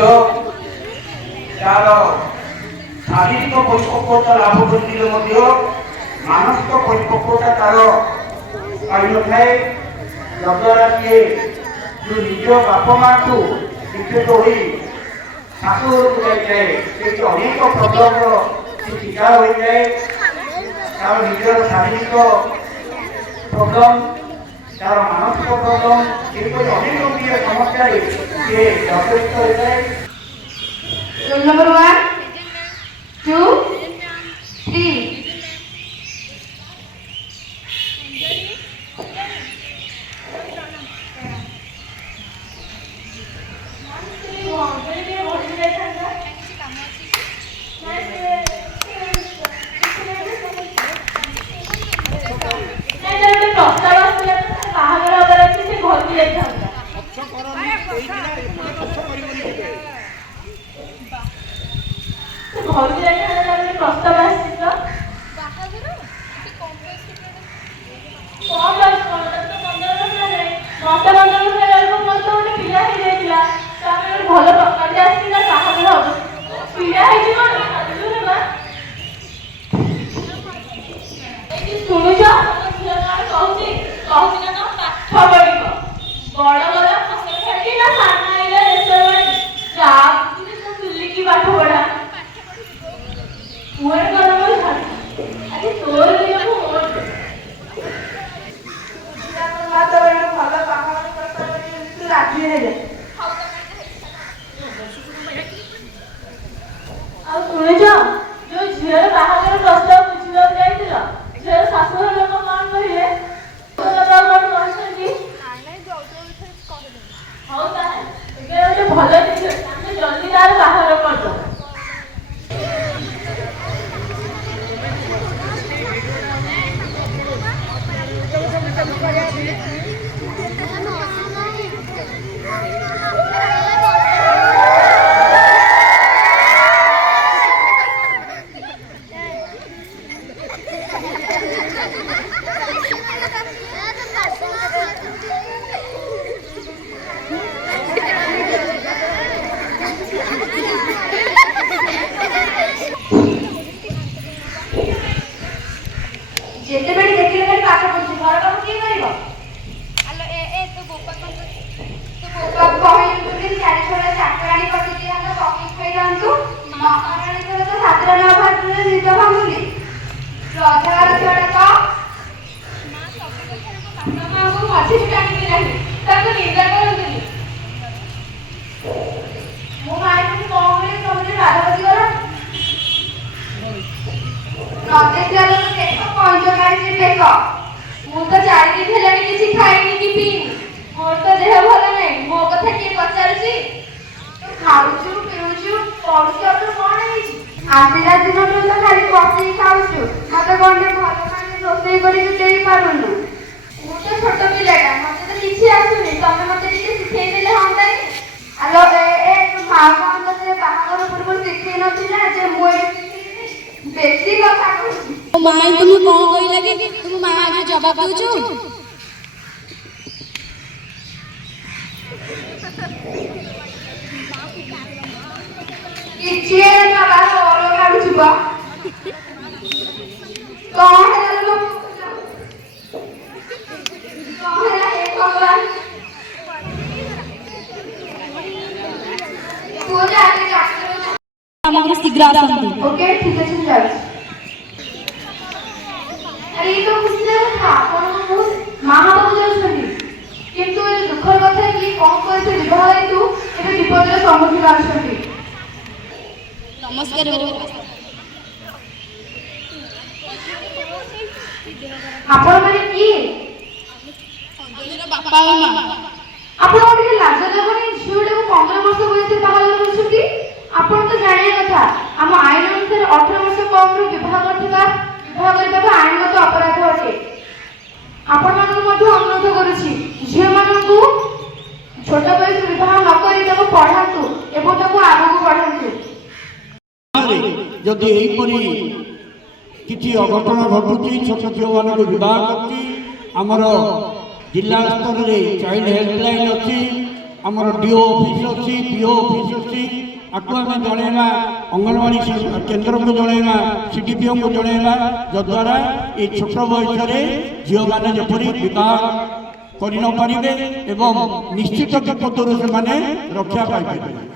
ଝିଅ ତାର ଶାରୀରିକ ପରିପକ୍ୱତା ଲାଭ କରିଥିଲେ ମଧ୍ୟ ମାନସିକ ପରିପକ୍ୱତା ତାର ପାଇନଥାଏ, ଯଦ୍ୱାରା ସିଏ ଯେଉଁ ନିଜ ବାପା ମାଆଠୁ ଶିକ୍ଷିତ ହୋଇ ଶାଶୁଘରକୁ ଯାଇଥାଏ, ସେଠି ଅନେକ ପ୍ରୋବ୍ଲେମର ସେ ଶିକାର ହୋଇଥାଏ। ତାର ନିଜର ଶାରୀରିକ ପ୍ରୋବ୍ଲେମ, ତାର ମାନସିକ ପ୍ରୋବ୍ଲେମ, ଏପରି ଅନେକ ଗୁଡ଼ିଏ ସମସ୍ୟାରେ ସିଏ ଜର୍ଜରିତ ହୋଇଥାଏ। Roll number 1, 2, 3. शीघ्र आसंती। ओके ठीक है चल जाओ। अरे ये तो कुछ नहीं था कौन बहुत महाबाबू जाउछंती किंतु ए दुखर कथा कि कोन करते विवाह हेतु एबे विपदर सम्मुखीन आछंती। नमस्कार आपण माने की अंजलिर बापा मामा आपण ओटे लाज लागोनी झिउडे को 15 वर्ष बयसे बाहागर करछंती। आपण तो जानिया कथा हम आईन अनुसार 18 वर्ष कम रो विवाह करबा आईनगत अपराध अटे। आपण मानक मध्ये अनुरोध करूछि झियो मानकु छोट बयस विवाह न करी ताको पढातु एबो ताको आगु बढ़ातु। जदि एही परी किछि अघटन घटुछि छोट झियो मानक विवाह करछि हमर जिला स्तर रे चाइल्ड हेल्पलाइन अछि आमर डीओ ऑफिस अच्छी पीओ ऑफिस अच्छी आपको आम जनइबा अंगनवाड़ी केन्द्र को जनइबा सीडीपीओ को जनइबा जद्वारा ये छोट बयस झील मैंने जपरी विवाह कर निश्चित विपदर से रक्षा पाई।